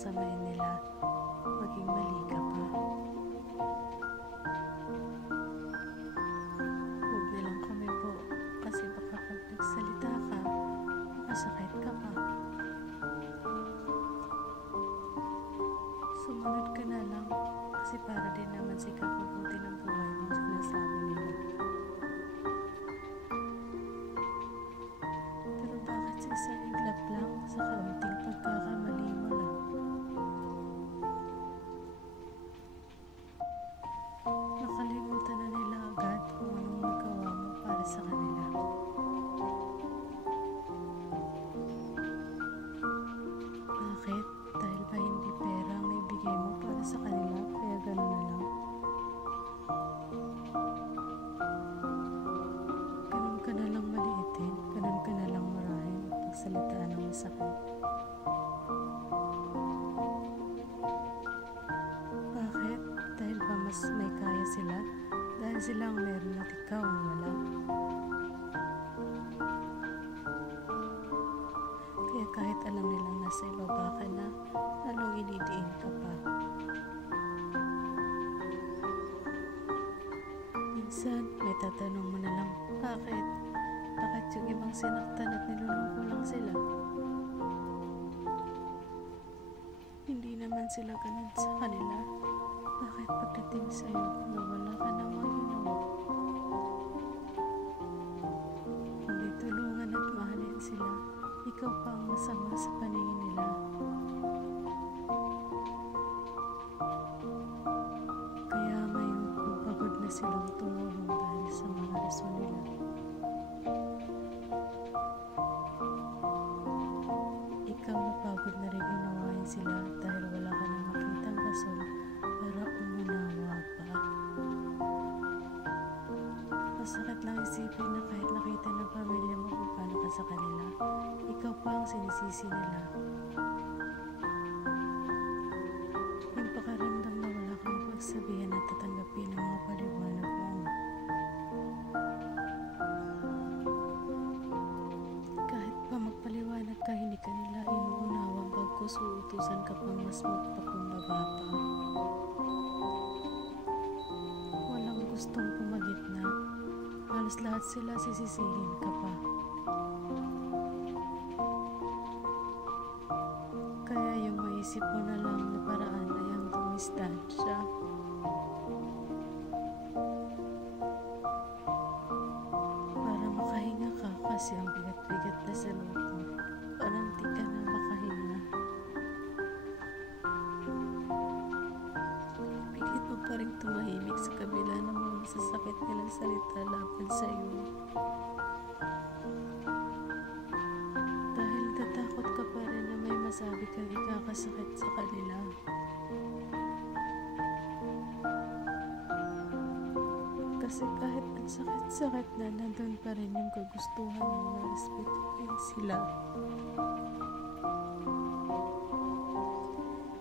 pasasamain nila, maging mali ka pa. Huwag na lang kumibo kasi baka pag nagsalita ka, makasakit ka pa. Sumunod ka na lang kasi para din naman sa ikabubuti ng buhay mong sinasabi nila. Pero bakit sa isang iglap lang, sa kaunting pagkakamali mo lang, nakalimutan na nila agad kung anong nagawa mo para sa kanila? Bakit? Dahil ba hindi pera ang naibigay mo para sa kanila kaya gano'n na lang? Ganun ka na lang maliitin, ganun ka na lang marahin at pagsalitaan ng masakit. Bakit? Dahil ba mas may kaya sila? Dahil sila ang meron at ikaw ang wala? Kaya kahit alam nilang nasa ibaba ka na, lalong inidiin ka pa. Minsan, may tatanong mo na lang, bakit? Bakit yung ibang sinaktan at niloloko lang sila? Hindi naman sila ganun sa kanila. Bakit pagdating sa'yo, nawala ka namang ginawa? Kung di tulungan at mahalin sila, ikaw pa ang masama sa paningin nila. Kaya ngayon, kung pagod na silang tumulong dahil sa mga rason nila, ikaw napagod na rin unawain sila dahil wala ka nang makitang rason para umunawa pa. Masakit lang isipin na kahit nakita ng pamilya mo kung paano ka sa kanila, ikaw pa ang sinisisi nila. Yung pakaramdam na wala kang pagsabihan at tatanggapin ang mga paliwanag mo. Kahit pa magpaliwanag ka, hindi ka nila inuunawa bagkus uutusan ka pang mas magpakumbaba pa. Walang gustong pumagitna. Halos lahat sila sisisihin ka pa. Kaya yung maisip mo na lang na paraan ay ang dumistansya. Para makahinga ka kasi ang bigat-bigat na sa loob mo. Parang di ka na makahinga. Pilit mo pa rin tumahimik sa kabila ng mga masasakit nilang salita laban sa'yo. Dahil natatakot ka pa rin na may masabi kang ikakasakit sa kanila. Kasi kahit ang sakit-sakit na, nandun pa rin yung kagustuhan mo na respetuhin sila.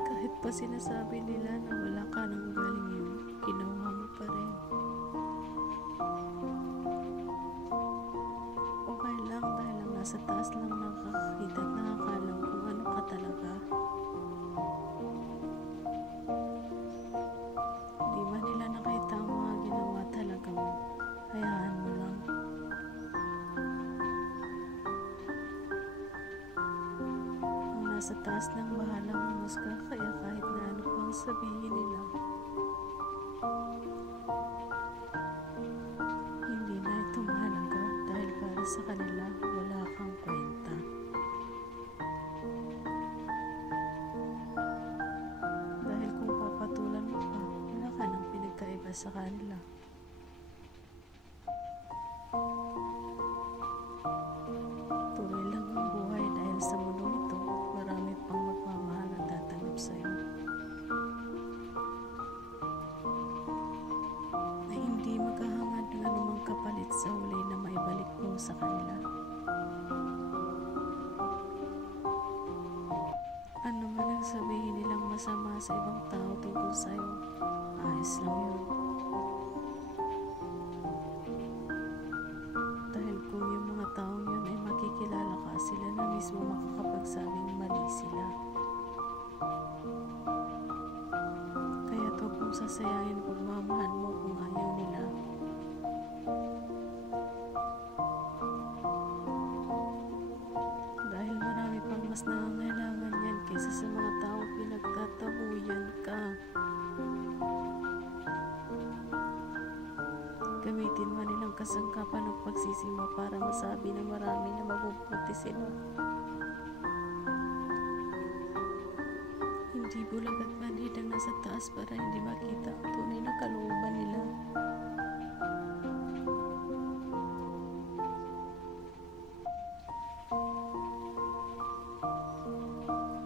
Kahit pa sinasabi nila na wala ka ng ugaling yun, ginawa mo pa rin. Okay lang dahil ang nasa taas lang nakakakita at nakakalam kung ano ka talaga. Di man nila nakita ang mga ginawa talaga mo, hayaan mo lang. Ang nasa taas ng bahala mamusga, kaya kahit na ano pang sabihin nila, hindi na ito mahalaga dahil para sa kanila wala kang kwenta. Dahil kung papatulan mo pa, wala ka nang pinagkaiba sa kanila. Tuloy lang ang buhay dahil sa mundong ito, marami pang magmamahal at tatanggap sa'yo. Na hindi maghahangad ng anumang kapalit sa huli na maibalik mo sa kanila. Ano man ang sabihin nilang masama sa ibang tao tungkol sa'yo, ayos lang yun. Dahil kung yung mga taong yun ay makikilala ka, sila na mismo makakapagsabing mali sila. mong sasayangin pagmamahal mo kung ayaw nila. Dahil marami pang mas nangangailangan yan kaysa sa mga taong pinagtatabuyan ka. Gamitin man nilang kasangkapan ng pagsisima para masabi ng marami na mabubuti sila. Hindi bulag at manhid ang nasa taas para hindi makita ang tunay na kalooban nila.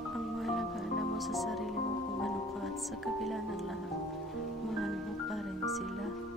Ang mahalaga, alam mo sa sarili mo kung ano ka at sa kabila ng lahat, mahal mo pa rin sila.